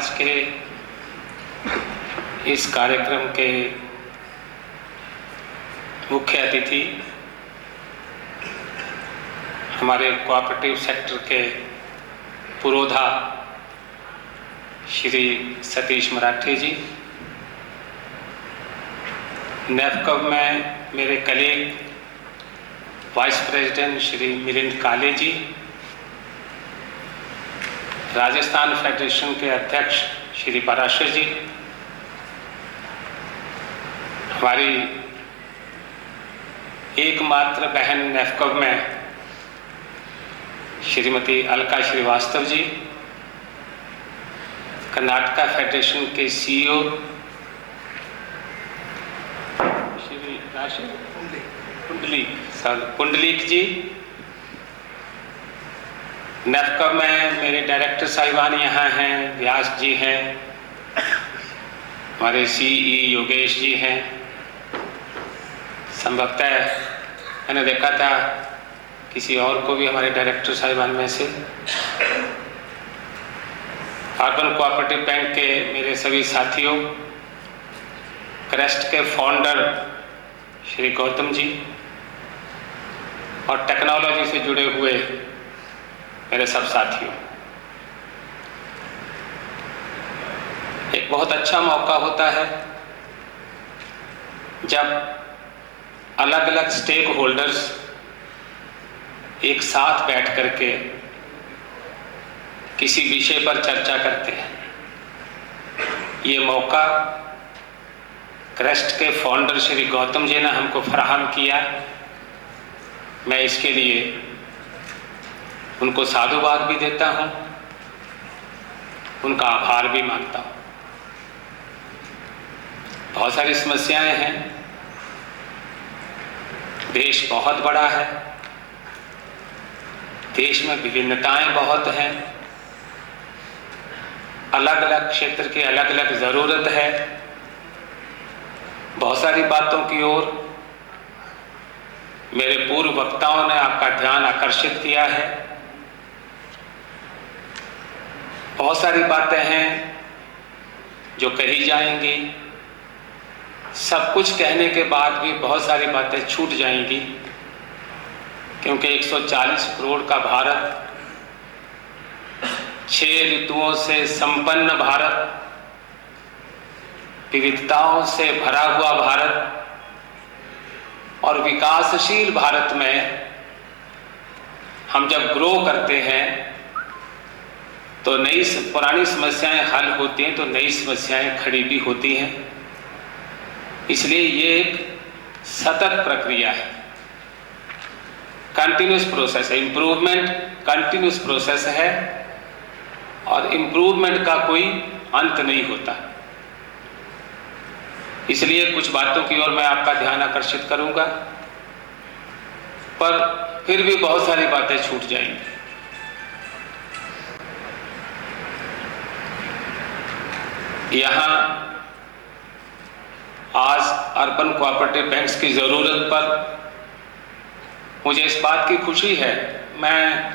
आज के इस कार्यक्रम के मुख्य अतिथि हमारे कोऑपरेटिव सेक्टर के पुरोधा श्री सतीश मराठी जी, नेफकब में मेरे colleague vice president Shri Milind काले जी, राजस्थान फेडरेशन के अध्यक्ष श्री पराशर जी, हमारी एकमात्र बहन नेफकब में श्रीमती अलका श्रीवास्तव जी, कर्नाटका फेडरेशन के सीईओ श्री राशिद पुंडलीक जी, नेफकब में मेरे डायरेक्टर साहिबान यहाँ हैं, व्यास जी हैं, हमारे सीई योगेश जी हैं। संभवतः मैंने देखा था किसी और को भी हमारे डायरेक्टर साहिबान में से। अर्बन कोऑपरेटिव बैंक के मेरे सभी साथियों, क्रेस्ट के फाउंडर श्री गौतम जी और टेक्नोलॉजी से जुड़े हुए मेरे सब साथियों, एक बहुत अच्छा मौका होता है जब अलग अलग स्टेक होल्डर्स एक साथ बैठ करके किसी विषय पर चर्चा करते हैं। ये मौका क्रेस्ट के फाउंडर श्री गौतम जी ने हमको फराहम किया। मैं इसके लिए उनको साधुवाद भी देता हूं, उनका आभार भी मानता हूं। बहुत सारी समस्याएं हैं, देश बहुत बड़ा है, देश में विभिन्नताएं बहुत हैं, अलग अलग क्षेत्र की अलग अलग जरूरत है। बहुत सारी बातों की ओर मेरे पूर्व वक्ताओं ने आपका ध्यान आकर्षित किया है। बहुत सारी बातें हैं जो कही जाएंगी, सब कुछ कहने के बाद भी बहुत सारी बातें छूट जाएंगी, क्योंकि 140 करोड़ का भारत, 6 ऋतुओं से संपन्न भारत, विविधताओं से भरा हुआ भारत और विकासशील भारत में हम जब ग्रो करते हैं तो पुरानी समस्याएं हल होती हैं, तो नई समस्याएं खड़ी भी होती हैं। इसलिए ये एक सतत प्रक्रिया है, कंटिन्यूस प्रोसेस है। इम्प्रूवमेंट कंटिन्यूस प्रोसेस है और इम्प्रूवमेंट का कोई अंत नहीं होता। इसलिए कुछ बातों की ओर मैं आपका ध्यान आकर्षित करूंगा, पर फिर भी बहुत सारी बातें छूट जाएंगी। यहाँ आज अर्बन कोऑपरेटिव बैंक्स की ज़रूरत पर मुझे इस बात की खुशी है, मैं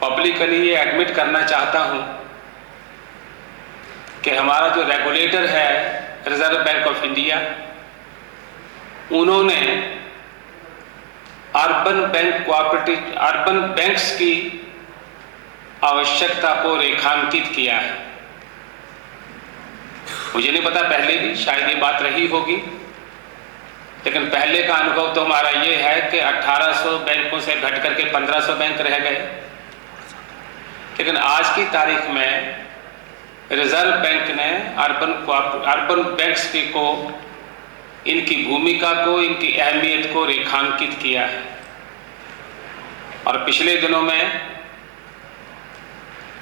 पब्लिकली ये एडमिट करना चाहता हूँ कि हमारा जो रेगुलेटर है रिजर्व बैंक ऑफ इंडिया, उन्होंने अर्बन बैंक्स की आवश्यकता को रेखांकित किया है। मुझे नहीं पता, पहले भी शायद ये बात रही होगी, लेकिन पहले का अनुभव तो हमारा ये है कि 1800 बैंकों से घट करके 1500 बैंक रह गए। लेकिन आज की तारीख में रिजर्व बैंक ने अर्बन बैंक्स को, इनकी भूमिका को, इनकी अहमियत को रेखांकित किया है। और पिछले दिनों में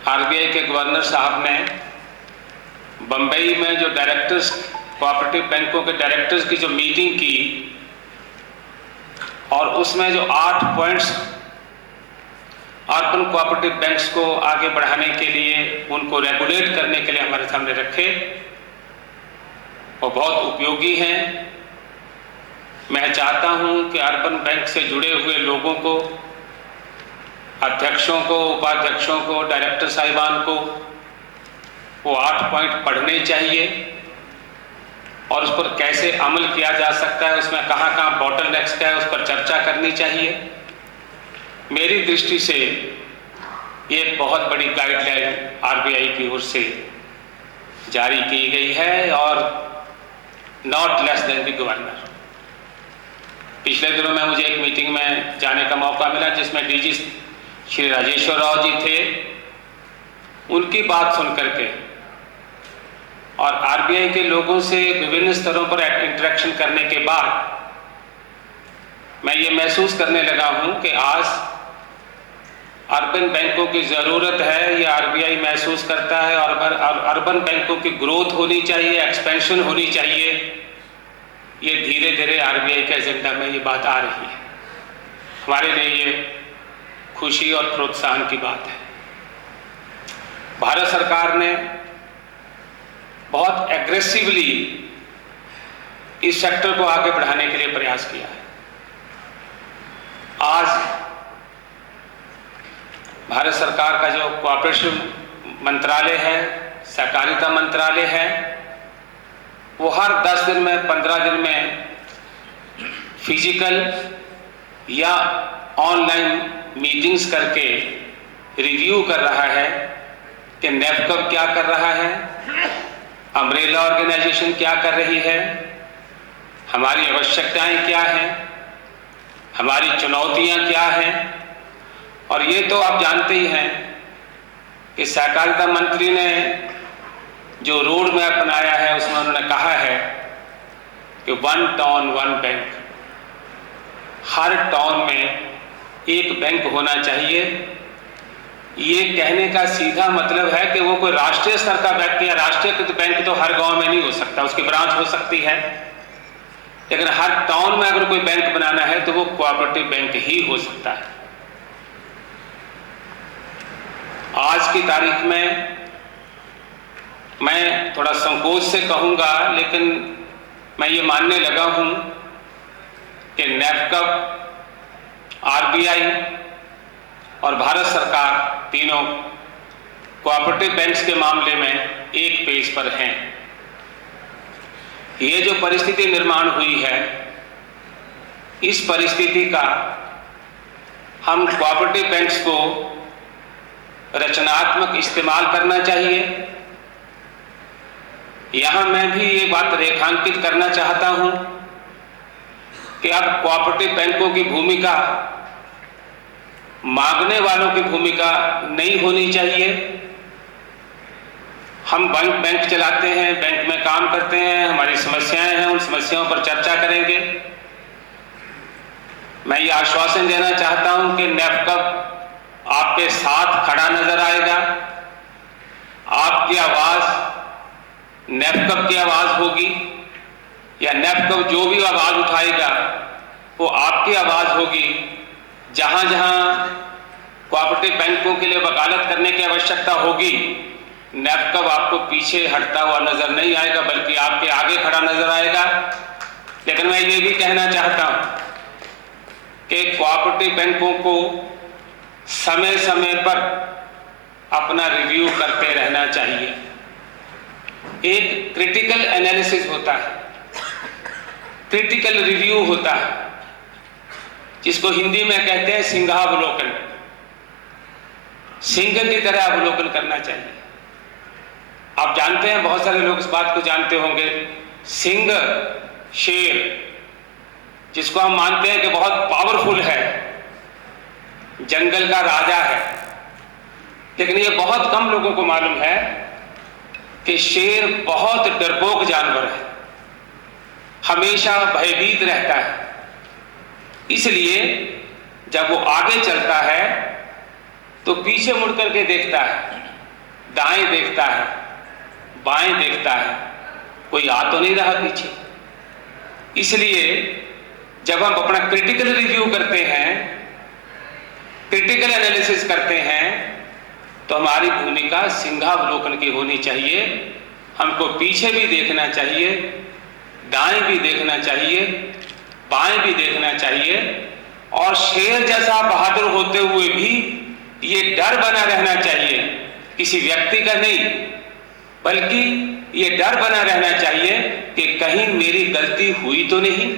आरबीआई के गवर्नर साहब ने बंबई में जो डायरेक्टर्स, कोऑपरेटिव बैंकों के डायरेक्टर्स की जो मीटिंग की, और उसमें जो 8 पॉइंट्स अर्बन कोऑपरेटिव बैंक्स को आगे बढ़ाने के लिए, उनको रेगुलेट करने के लिए हमारे सामने रखे, वो बहुत उपयोगी हैं। मैं चाहता हूं कि अर्बन बैंक से जुड़े हुए लोगों को, अध्यक्षों को, उपाध्यक्षों को, डायरेक्टर साहिबान को वो 8 पॉइंट पढ़ने चाहिए और उस पर कैसे अमल किया जा सकता है, उसमें कहाँ कहाँ बॉटलनेक्स है, उस पर चर्चा करनी चाहिए। मेरी दृष्टि से ये बहुत बड़ी गाइडलाइन आरबीआई की ओर से जारी की गई है और not less than the governor. पिछले दिनों में मुझे एक मीटिंग में जाने का मौका मिला जिसमें डीजी श्री राजेश्वर राव जी थे। उनकी बात सुन करके और आरबीआई के लोगों से विभिन्न स्तरों पर इंटरेक्शन करने के बाद मैं ये महसूस करने लगा हूं कि आज अर्बन बैंकों की ज़रूरत है, ये आरबीआई महसूस करता है, और अर्बन बैंकों की ग्रोथ होनी चाहिए, एक्सपेंशन होनी चाहिए। ये धीरे धीरे आरबीआई के एजेंडा में ये बात आ रही है। हमारे लिए ये खुशी और प्रोत्साहन की बात है। भारत सरकार ने बहुत एग्रेसिवली इस सेक्टर को आगे बढ़ाने के लिए प्रयास किया है। आज भारत सरकार का जो कोऑपरेशन मंत्रालय है, सहकारिता मंत्रालय है, वो हर 10 दिन में 15 दिन में फिजिकल या ऑनलाइन मीटिंग्स करके रिव्यू कर रहा है कि नेफकब क्या कर रहा है, अम्ब्रेला ऑर्गेनाइजेशन क्या कर रही है, हमारी आवश्यकताएं क्या हैं, हमारी चुनौतियां क्या हैं। और ये तो आप जानते ही हैं कि सहकारिता मंत्री ने जो रोड मैप बनाया है उसमें उन्होंने कहा है कि 1 टाउन 1 बैंक, हर टाउन में एक बैंक होना चाहिए। ये कहने का सीधा मतलब है कि वो कोई राष्ट्रीय स्तर का बैंक या राष्ट्रीयकृत बैंक तो हर गांव में नहीं हो सकता, उसकी ब्रांच हो सकती है, लेकिन हर टाउन में अगर कोई बैंक बनाना है तो वो कोऑपरेटिव बैंक ही हो सकता है। आज की तारीख में मैं थोड़ा संकोच से कहूंगा, लेकिन मैं ये मानने लगा हूं कि नेफकब, आरबीआई और भारत सरकार तीनों कोऑपरेटिव बैंक्स के मामले में एक पेज पर हैं। ये जो परिस्थिति निर्माण हुई है, इस परिस्थिति का हम कोऑपरेटिव बैंक्स को रचनात्मक इस्तेमाल करना चाहिए। यहां मैं भी ये बात रेखांकित करना चाहता हूं कि अब कोऑपरेटिव बैंकों की भूमिका मांगने वालों की भूमिका नहीं होनी चाहिए। हम बैंक चलाते हैं, बैंक में काम करते हैं, हमारी समस्याएं हैं, उन समस्याओं पर चर्चा करेंगे। मैं ये आश्वासन देना चाहता हूं कि नेफकब आपके साथ खड़ा नजर आएगा। आपकी आवाज नेफकब की आवाज होगी, या नेफकब जो भी आवाज उठाएगा वो आपकी आवाज होगी। जहां जहां कोऑपरेटिव बैंकों के लिए वकालत करने की आवश्यकता होगी, नेफकब आपको पीछे हटता हुआ नजर नहीं आएगा, बल्कि आपके आगे खड़ा नजर आएगा। लेकिन मैं ये भी कहना चाहता हूं कि कोऑपरेटिव बैंकों को समय समय पर अपना रिव्यू करते रहना चाहिए। एक क्रिटिकल एनालिसिस होता है, क्रिटिकल रिव्यू होता है, जिसको हिंदी में कहते हैं सिंहावलोकन। सिंह की तरह अवलोकन करना चाहिए। आप जानते हैं, बहुत सारे लोग इस बात को जानते होंगे, सिंह शेर जिसको हम मानते हैं कि बहुत पावरफुल है, जंगल का राजा है, लेकिन ये बहुत कम लोगों को मालूम है कि शेर बहुत डरपोक जानवर है, हमेशा भयभीत रहता है। इसलिए जब वो आगे चलता है तो पीछे मुड़ करके देखता है, दाएं देखता है, बाएं देखता है, कोई आ तो नहीं रहा पीछे। इसलिए जब हम अपना क्रिटिकल रिव्यू करते हैं, क्रिटिकल एनालिसिस करते हैं, तो हमारी भूमिका सिंहावलोकन की होनी चाहिए। हमको पीछे भी देखना चाहिए, दाएं भी देखना चाहिए, बाएं भी देखना चाहिए, और शेर जैसा बहादुर होते हुए भी ये डर बना रहना चाहिए, किसी व्यक्ति का नहीं, बल्कि ये डर बना रहना चाहिए कि कहीं मेरी गलती हुई तो नहीं,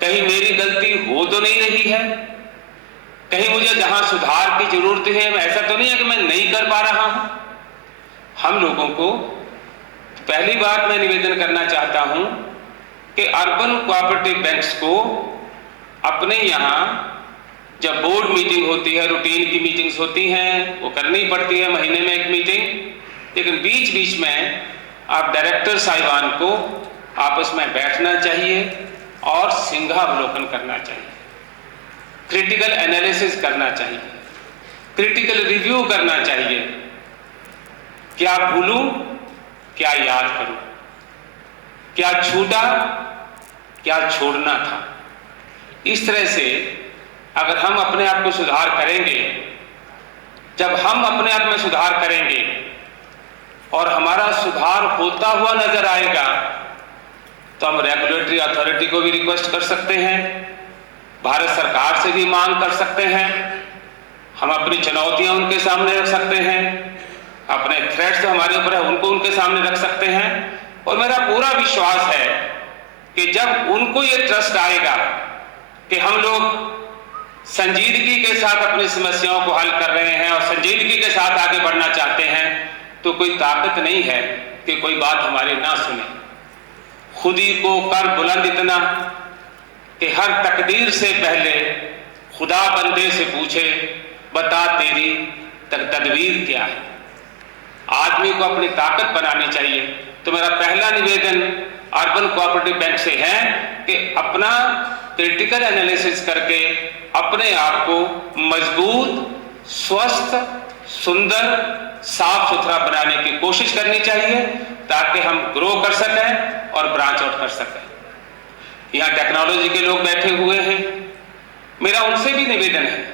कहीं मेरी गलती हो तो नहीं रही है, कहीं मुझे जहां सुधार की जरूरत है ऐसा तो नहीं है कि मैं नहीं कर पा रहा हूं। हम लोगों को पहली बात मैं निवेदन करना चाहता हूं कि अर्बन कोऑपरेटिव बैंक्स को अपने यहां जब बोर्ड मीटिंग होती है, रूटीन की मीटिंग्स होती हैं, वो करनी पड़ती है महीने में एक मीटिंग, लेकिन बीच बीच में आप डायरेक्टर साहिबान को आपस में बैठना चाहिए और सिंहावलोकन करना चाहिए, क्रिटिकल एनालिसिस करना चाहिए, क्रिटिकल रिव्यू करना चाहिए। क्या भूलूं, क्या याद करूं, क्या छूटा, क्या छोड़ना था। इस तरह से अगर हम अपने आप को सुधार करेंगे, जब हम अपने आप में सुधार करेंगे और हमारा सुधार होता हुआ नजर आएगा तो हम रेगुलेटरी अथॉरिटी को भी रिक्वेस्ट कर सकते हैं, भारत सरकार से भी मांग कर सकते हैं, हम अपनी चुनौतियां उनके सामने रख सकते हैं, अपने थ्रेट्स जो हमारे ऊपर है उनको उनके सामने रख सकते हैं। और मेरा पूरा विश्वास है कि जब उनको ये ट्रस्ट आएगा कि हम लोग संजीदगी के साथ अपनी समस्याओं को हल कर रहे हैं और संजीदगी के साथ आगे बढ़ना चाहते हैं, तो कोई ताकत नहीं है कि कोई बात हमारी ना सुने। खुद ही को कर बुलंद इतना कि हर तकदीर से पहले खुदा बंदे से पूछे, बता तेरी तदबीर क्या है। आदमी को अपनी ताकत बनानी चाहिए। तो मेरा पहला निवेदन अर्बन कोऑपरेटिव बैंक से है कि अपना क्रिटिकल एनालिसिस करके अपने आप को मजबूत, स्वस्थ, सुंदर, साफ सुथरा बनाने की कोशिश करनी चाहिए ताकि हम ग्रो कर सकें और ब्रांच आउट कर सकें। यहां टेक्नोलॉजी के लोग बैठे हुए हैं, मेरा उनसे भी निवेदन है,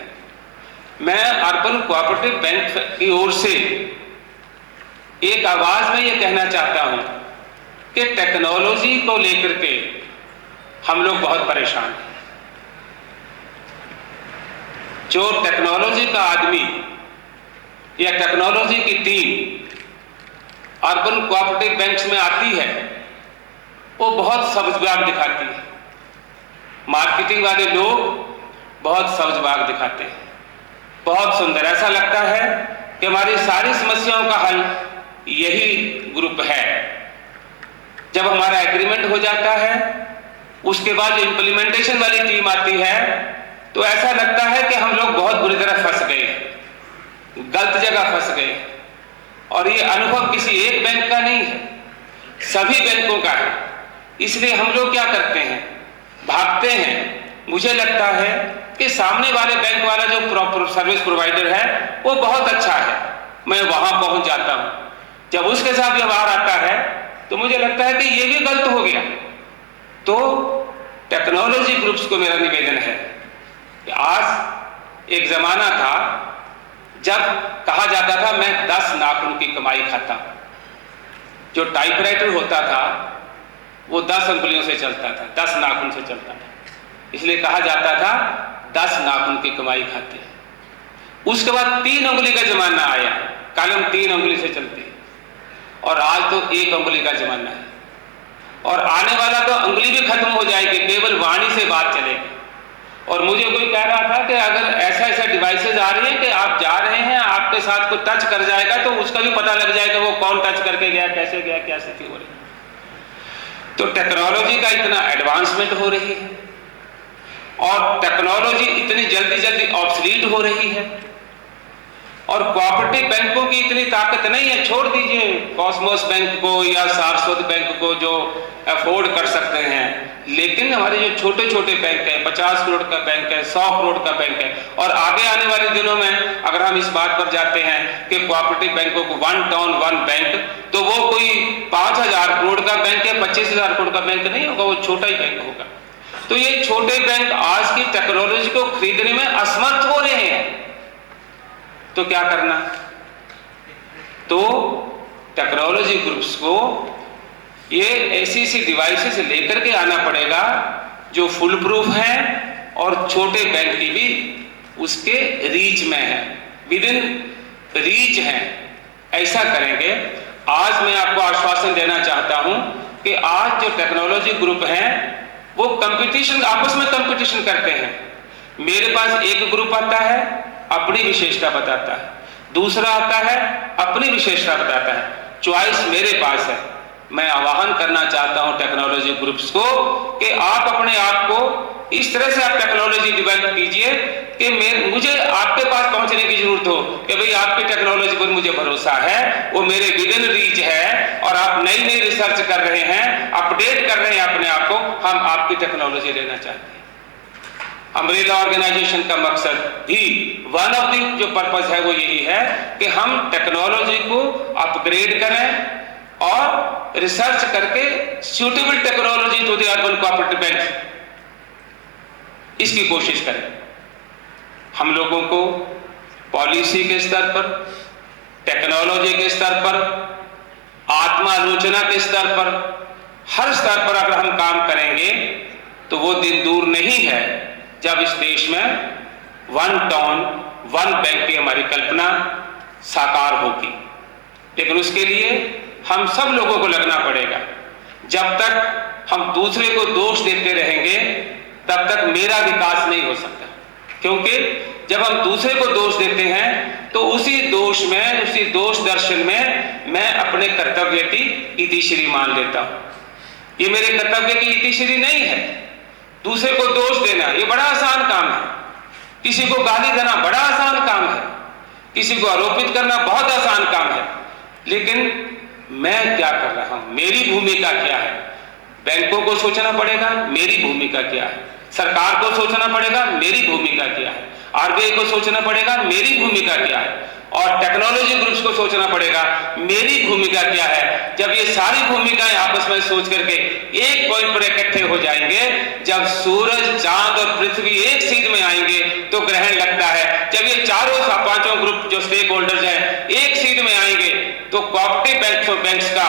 मैं अर्बन कोऑपरेटिव बैंक की ओर से एक आवाज में यह कहना चाहता हूं कि टेक्नोलॉजी को लेकर के हम लोग बहुत परेशान हैं। जो टेक्नोलॉजी का आदमी या टेक्नोलॉजी की टीम अर्बन कोऑपरेटिव बैंक्स में आती है, वो बहुत सब्जबाग दिखाती है। मार्केटिंग वाले लोग बहुत सब्जबाग दिखाते हैं, बहुत सुंदर, ऐसा लगता है कि हमारी सारी समस्याओं का हल यही ग्रुप है। जब हमारा एग्रीमेंट हो जाता है, उसके बाद जो इंप्लीमेंटेशन वाली टीम आती है, तो ऐसा लगता है कि हम लोग बहुत बुरी तरह फंस गए, गलत जगह फंस गए। और ये अनुभव किसी एक बैंक का नहीं है, सभी बैंकों का है। इसलिए हम लोग क्या करते हैं, भागते हैं। मुझे लगता है कि सामने वाले बैंक वाला जो सर्विस प्रोवाइडर है वो बहुत अच्छा है, मैं वहां पहुंच जाता हूं। जब उसके साथ व्यवहार आता है तो मुझे लगता है कि ये भी गलत हो गया। तो टेक्नोलॉजी ग्रुप्स को मेरा निवेदन है कि आज एक जमाना था जब कहा जाता था मैं 10 नाखून की कमाई खाता हूं। जो टाइपराइटर होता था वो 10 अंगुलियों से चलता था, 10 नाखून से चलता था, इसलिए कहा जाता था 10 नाखून की कमाई खाते हैं। उसके बाद 3 अंगुली का जमाना आया, कलम 3 अंगुली से चलती है, और आज तो 1 अंगुली का जमाना है। और आने वाला तो अंगुली भी खत्म हो जाएगी, केवल वाणी से बात चलेगी। और मुझे कोई कह रहा था कि अगर ऐसा डिवाइसेस आ रही हैं कि आप जा रहे हैं, आपके साथ कोई टच कर जाएगा तो उसका भी पता लग जाएगा वो कौन टच करके गया, कैसे गया, क्या स्थिति हो रही है। तो टेक्नोलॉजी का इतना एडवांसमेंट हो रही है और टेक्नोलॉजी इतनी जल्दी जल्दी ऑब्सलीट हो रही है, और कोऑपरेटिव बैंकों की इतनी ताकत नहीं है। छोड़ दीजिए कॉस्मोस बैंक को या सारस्वत बैंक को जो अफोर्ड कर सकते हैं, लेकिन हमारे जो छोटे छोटे बैंक हैं, 50 करोड़ का बैंक है, 100 करोड़ का बैंक है, और आगे आने वाले दिनों में अगर हम इस बात पर जाते हैं कि कोऑपरेटिव बैंकों को 1 टाउन 1 बैंक, तो वो कोई 5000 करोड़ का बैंक या 25,000 करोड़ का बैंक नहीं होगा, वो छोटा ही बैंक होगा। तो ये छोटे बैंक आज की टेक्नोलॉजी को खरीदने में असमर्थ हो रहे हैं, तो क्या करना। तो टेक्नोलॉजी ग्रुप्स को ये ऐसी डिवाइसेस लेकर के आना पड़ेगा जो फुल प्रूफ है और छोटे बैंक की भी उसके रीच में है, विद इन रीच है। ऐसा करेंगे आज मैं आपको आश्वासन देना चाहता हूं कि आज जो टेक्नोलॉजी ग्रुप हैं वो कंपटीशन, आपस में कंपटीशन करते हैं। मेरे पास एक ग्रुप आता है, अपनी विशेषता बताता है, दूसरा आता है, अपनी विशेषता बताता है, चॉइस मेरे पास है। मैं आह्वान करना चाहता हूं टेक्नोलॉजी ग्रुप्स को कि आप अपने आप को इस तरह से आप टेक्नोलॉजी डेवलप कीजिए कि मुझे आपके पास पहुंचने की जरूरत हो कि भाई आपकी टेक्नोलॉजी पर मुझे भरोसा है, वो मेरे विदिन रीच है और आप नई नई रिसर्च कर रहे हैं, अपडेट कर रहे हैं अपने आप को, हम आपकी टेक्नोलॉजी लेना चाहते हैं। अम्ब्रेला ऑर्गेनाइजेशन का मकसद भी वन ऑफ द जो पर्पस है वो यही है कि हम टेक्नोलॉजी को अपग्रेड करें और रिसर्च करके suitable technology to the urban cooperative bank, इसकी कोशिश करें। हम लोगों को पॉलिसी के स्तर पर, टेक्नोलॉजी के स्तर पर, आत्मालोचना के स्तर पर, हर स्तर पर अगर हम काम करेंगे तो वो दिन दूर नहीं है जब इस देश में वन टाउन वन बैंक की हमारी कल्पना साकार होगी। लेकिन उसके लिए हम सब लोगों को लगना पड़ेगा। जब तक हम दूसरे को दोष देते रहेंगे तब तक मेरा विकास नहीं हो सकता, क्योंकि जब हम दूसरे को दोष देते हैं तो उसी दोष में, उसी दोष दर्शन में मैं अपने कर्तव्य की इतिश्री मान लेता हूं। ये मेरे कर्तव्य की इतिश्री नहीं है। दूसरे को दोष देना ये बड़ा आसान काम है, किसी को गाली देना बड़ा आसान काम है, किसी को आरोपित करना बहुत आसान काम है। लेकिन मैं क्या कर रहा हूं, मेरी भूमिका क्या है? बैंकों को सोचना पड़ेगा मेरी भूमिका क्या है, सरकार को सोचना पड़ेगा मेरी भूमिका क्या है, आरबीआई को सोचना पड़ेगा मेरी भूमिका क्या है, और टेक्नोलॉजी ग्रुप्स को सोचना पड़ेगा मेरी भूमिका क्या है। जब ये सारी भूमिकाएं आपस में सोच करके एक पॉइंट पर इकट्ठे हो जाएंगे, जब सूरज, चांद और पृथ्वी एक सीध में आएंगे तो ग्रहण लगता है। जब ये चारों पांचों ग्रुप जो स्टेक होल्डर्स हैं एक सीध में आएंगे तो कोऑपरेटिव बैंक्स का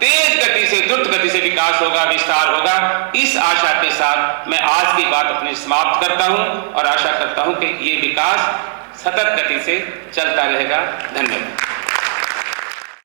तेज गति से, द्रुत गति से विकास होगा, विस्तार होगा। इस आशा के साथ मैं आज की बात अपनी समाप्त करता हूं और आशा करता हूं कि ये विकास सतत गति से चलता रहेगा। धन्यवाद।